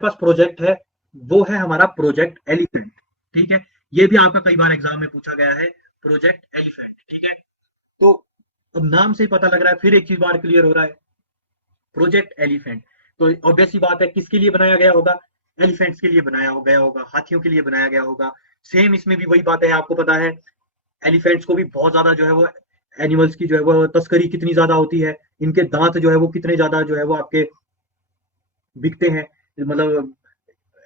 पास project है, वो है हमारा प्रोजेक्ट एलिफेंट। ठीक है, ये भी आपका कई बार एग्जाम में पूछा गया है, प्रोजेक्ट एलिफेंट। ठीक है, तो अब नाम से ही पता लग रहा है, फिर एक चीज बार क्लियर हो रहा है, प्रोजेक्ट एलिफेंट। तो ऑब्वियस सी बात है, किसके लिए बनाया गया होगा? एलिफेंट्स के लिए बनाया गया होगा, हाथियों के लिए बनाया गया होगा। सेम इसमें भी वही बात है, आपको पता है एलिफेंट्स को भी बहुत ज्यादा जो है वो एनिमल्स की जो है वो तस्करी कितनी ज्यादा होती है, इनके दांत जो है वो कितने ज्यादा जो है वो आपके बिकते हैं, मतलब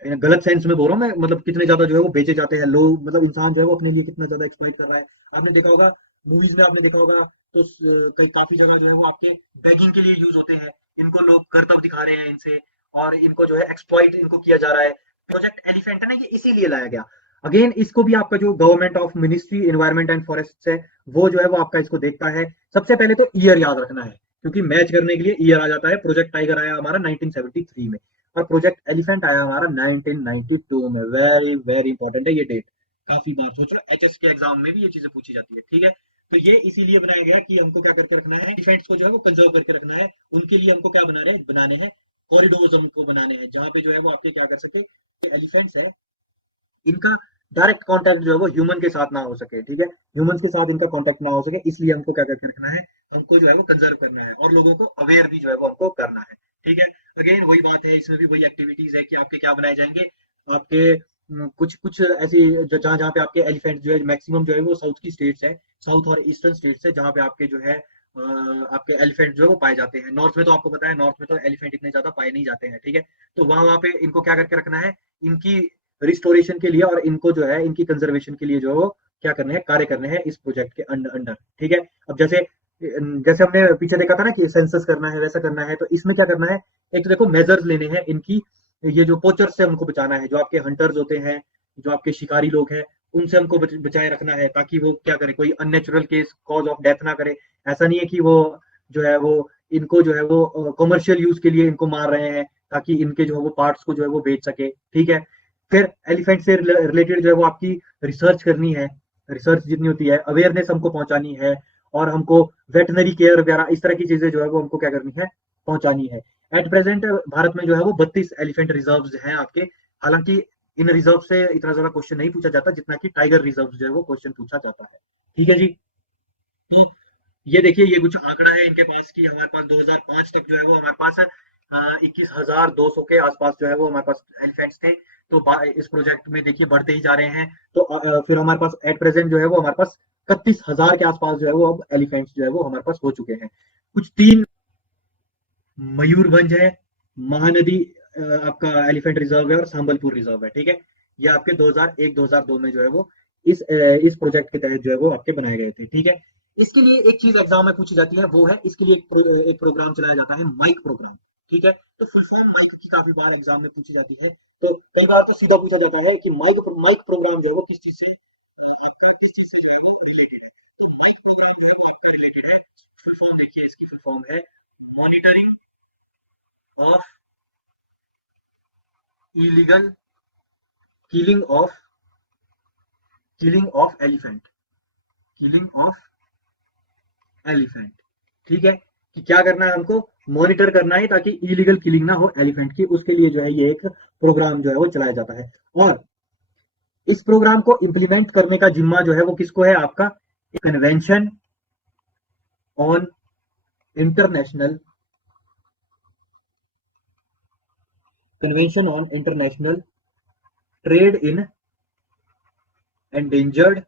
गलत सेंस में बोल रहा हूँ मैं, मतलब कितने ज्यादा जो है वो बेचे जाते हैं लोग, मतलब इंसान जो है वो अपने लिए कितना ज्यादा एक्सप्लॉइट कर रहा है। आपने देखा होगा, मूवीज में आपने देखा होगा, तो कई काफी जगह जो है वो आपके बैगिंग के लिए यूज होते हैं, इनको लोग करतब दिखा रहे हैं इनसे, और इनको जो है एक्सप्लॉइट इनको किया जा रहा है। प्रोजेक्ट एलिफेंट है ना, ये इसीलिए लाया गया। अगेन इसको भी आपका जो government of ministry environment and forest है, वो जो है वो आपका इसको देखता है। सबसे पहले तो ईयर याद रखना है, क्योंकि मैच करने के लिए ईयर आ जाता है। प्रोजेक्ट टाइगर आया हमारा 1973 में, और प्रोजेक्ट एलिफेंट आया हमारा 1992 में। वेरी वेरी इंपॉर्टेंट है ये डेट, काफी बार सोच लो एचएस के एग्जाम में भी ये चीजें पूछी जाती है। ठीक है, तो ये इसीलिए बनाया गया कि हमको क्या करके रखना है, एलिफेंट्स को जो है वो कंजर्व करके रखना है। उनके लिए हमको क्या बनाने हैं कॉरिडोर्स हमको बनाने हैं, जहाँ पे जो है वो आपके क्या कर सके, एलिफेंट्स है इनका डायरेक्ट कांटेक्ट जो है वो ह्यूमन के साथ ना हो सके। ठीक है, ह्यूमंस के साथ इनका कांटेक्ट ना हो सके, इसलिए हमको क्या करके रखना है, हमको जो है वो कंजर्व करना है, और लोगों को अवेयर भी जो है वो हमको करना है। ठीक है, अगेन वही बात है, इसमें भी वही एक्टिविटीज है कि आपके क्या बनाए जाएंगे, आपके कुछ कुछ ऐसी जहाँ जहाँ पे आपके एलिफेंट जो है मैक्सिमम जो है वो साउथ की स्टेट्स है, साउथ और ईस्टर्न स्टेट्स है, जहाँ पे आपके जो है आपके एलिफेंट जो है वो पाए जाते हैं। नॉर्थ में तो आपको पता है, नॉर्थ में तो एलिफेंट इतने ज्यादा पाए नहीं जाते हैं। ठीक है, तो वहां वहां पे इनको क्या करके रखना है, इनकी रिस्टोरेशन के लिए, और इनको जो है इनकी कंजर्वेशन के लिए जो वो क्या करने हैं, कार्य करने हैं इस प्रोजेक्ट के अंडर। ठीक है, अब जैसे जैसे हमने पीछे देखा था ना कि सेंसस करना है, वैसा करना है, तो इसमें क्या करना है, एक तो देखो मेजर्स लेने हैं इनकी, ये जो पोचर्स से हमको बचाना है, जो आपके हंटर्स होते हैं, जो आपके शिकारी लोग हैं, उनसे हमको बचाए रखना है, ताकि वो क्या करे, कोई unnatural case cause of death ना करे। ऐसा नहीं है कि वो जो है वो इनको जो है वो कमर्शियल यूज के लिए इनको मार रहे हैं, ताकि इनके जो है वो पार्ट्स को जो है वो बेच सके। ठीक है, फिर एलिफेंट से रिलेटेड जो है वो आपकी रिसर्च करनी है, रिसर्च जितनी होती है, अवेयरनेस हमको पहुंचानी है, और हमको वेटनरी केयर वगैरह इस तरह की चीजें जो है वो हमको क्या करनी है, पहुंचानी है। एट प्रेजेंट भारत में जो है वो 32 एलिफेंट रिजर्व हैं आपके। हालांकि इन रिजर्व से इतना ज्यादा क्वेश्चन नहीं पूछा जाता जितना कि टाइगर रिजर्व जो है वो क्वेश्चन पूछा जाता है। ठीक है जी, तो ये देखिए, ये कुछ आंकड़ा है इनके पास कि हमारे पास 2005 तक जो है वो हमारे पास 21,200 के आसपास जो है वो हमारे पास एलिफेंट्स थे। तो इस प्रोजेक्ट में देखिए बढ़ते ही जा रहे हैं। तो फिर हमारे पास एट प्रेजेंट जो है वो हमारे पास 31,000 के आसपास जो है वो अब एलिफेंट्स जो है वो हमारे पास हो चुके हैं। कुछ तीन मयूरभंज है, महानदी आपका एलिफेंट रिजर्व है, और संबलपुर रिजर्व है। ठीक है, ये आपके 2001-2002 में जो है वो इस प्रोजेक्ट के तहत जो है वो आपके बनाए गए थे। ठीक है, इसके लिए एक चीज एग्जाम में पूछी जाती है, वो है इसके लिए एक प्रोग्राम चलाया जाता है, माइक प्रोग्राम। ठीक है, तो फुल फॉर्म माइक की काफी बार एग्जाम में पूछी जाती है। तो कई बार तो सीधा पूछा जाता है कि माइक माइक प्रोग्राम जो है वो किस चीज से रिलेटेड है। फुल फॉर्म देखिए, इसकी फुल फॉर्म है monitoring of illegal killing of elephant, killing of elephant. ठीक है, कि क्या करना है हमको, मॉनिटर करना है ताकि इलीगल किलिंग ना हो एलिफेंट की, उसके लिए जो है ये एक प्रोग्राम जो है वो चलाया जाता है। और इस प्रोग्राम को इंप्लीमेंट करने का जिम्मा जो है वो किसको है, आपका convention on international trade in endangered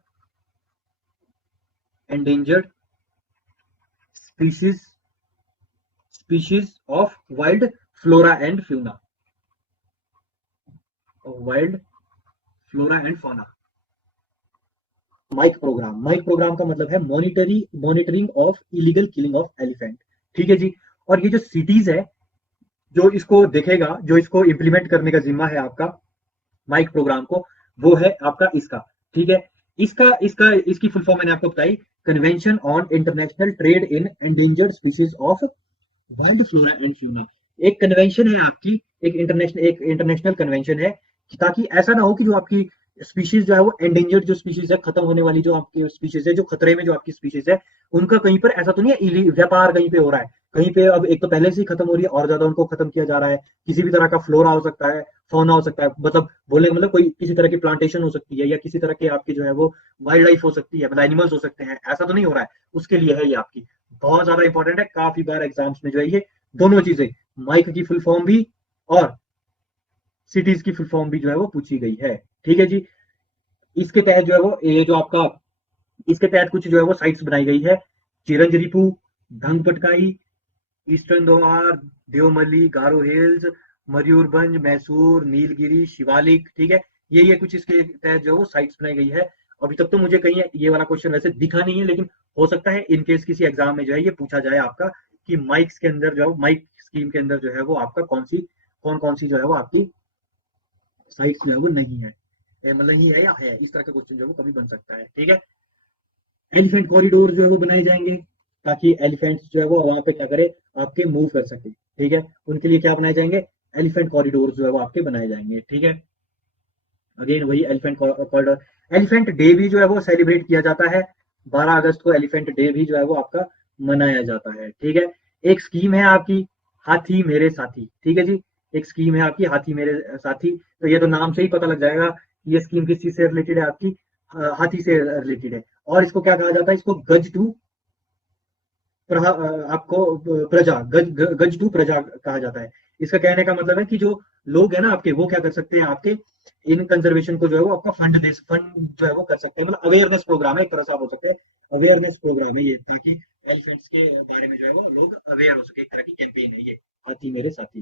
endangered species of wild flora and fauna, wild flora and fauna. MIKE programme का मतलब है monitoring of illegal killing of elephant. ठीक है जी, और ये जो सिटीज है जो इसको देखेगा, जो इसको इंप्लीमेंट करने का जिम्मा है आपका माइक प्रोग्राम को, वो है आपका इसका। ठीक है, इसका इसका इसकी फुल फॉर्म मैंने आपको बताई, convention on international trade in endangered species of wild flora and fauna. एक कन्वेंशन है आपकी, एक इंटरनेशनल कन्वेंशन है, ताकि ऐसा ना हो कि जो आपकी स्पीशीज जो है वो एंडेंजर्ड जो स्पीशीज है, खत्म होने वाली जो आपकी स्पीशीज है, जो खतरे में जो आपकी स्पीशीज है, उनका कहीं पर ऐसा तो नहीं है व्यापार कहीं पे हो रहा है, कहीं पे अब एक तो पहले से ही खत्म हो रही है और ज्यादा उनको खत्म किया जा रहा है। किसी भी तरह का फ्लोरा हो सकता है, फौना हो सकता है, मतलब बोलने का मतलब कोई किसी तरह की प्लांटेशन हो सकती है, या किसी तरह के आपकी जो है वो वाइल्ड लाइफ हो सकती है, मतलब एनिमल्स हो सकते हैं, ऐसा तो नहीं हो रहा है। उसके लिए है ये आपकी बहुत ज्यादा इंपॉर्टेंट है, काफी बार एग्जाम्स में जो है ये दोनों चीजें, माइक की फुल फॉर्म भी और सिटीज की फुल फॉर्म भी जो है वो पूछी गई है। ठीक है जी। इसके तहत जो है वो ये जो आपका, इसके तहत कुछ जो है वो साइट्स बनाई गई है। चिरंजरीपू, धंगपटकाई, ईस्टर्न दोहार, देवमली, गारो हिल्स, मयूरभंज, मैसूर, नीलगिरी, शिवालिक। ठीक है, ये कुछ इसके तहत जो है वो साइट्स बनाई गई है। अभी तक तो मुझे कहीं ये वाला क्वेश्चन वैसे दिखा नहीं है, लेकिन हो सकता है इन केस किसी एग्जाम में जो है ये पूछा जाए आपका, कि माइक्स के अंदर जो माइक स्कीम के अंदर जो है वो आपका कौन सी जो है वो आपकी साइट्स जो है वो नहीं है, मतलब नहीं है या है, इस तरह का क्वेश्चन जो है वो कभी बन सकता है। ठीक है। एलिफेंट कॉरिडोर जो है वो बनाए जाएंगे, ताकि एलिफेंट्स जो है वो वहां पे क्या करे, आपके मूव कर सके। ठीक है, उनके लिए क्या बनाए जाएंगे, एलिफेंट कॉरिडोर जो है वो आपके बनाए जाएंगे। ठीक है, अगेन वही एलिफेंट कॉरिडोर। एलिफेंट डे भी जो है वो सेलिब्रेट किया जाता है, 12 अगस्त को एलिफेंट डे भी जो है वो आपका मनाया जाता है। ठीक है, एक स्कीम है आपकी, हाथी मेरे साथी। ठीक है जी, एक स्कीम है आपकी हाथी मेरे साथी। तो ये तो नाम से ही पता लग जाएगा कि ये स्कीम किस चीज से रिलेटेड है आपकी, हाथी से रिलेटेड है। और इसको क्या कहा जाता है, इसको गज टू आपको प्रजा, गज टू प्रजा कहा जाता है। इसका कहने का मतलब है कि जो लोग हैं ना आपके, वो क्या कर सकते हैं आपके इन कंजर्वेशन को जो है वो आपका फंड जो है वो कर सकते हैं, मतलब अवेयरनेस प्रोग्राम है एक तरह से आप बोल सकते हैं। अवेयरनेस प्रोग्राम है ये, ताकि एलिफेंट्स के बारे में जो है वो लोग अवेयर हो सके, एक तरह की कैंपेन है ये, हाथी मेरे साथी।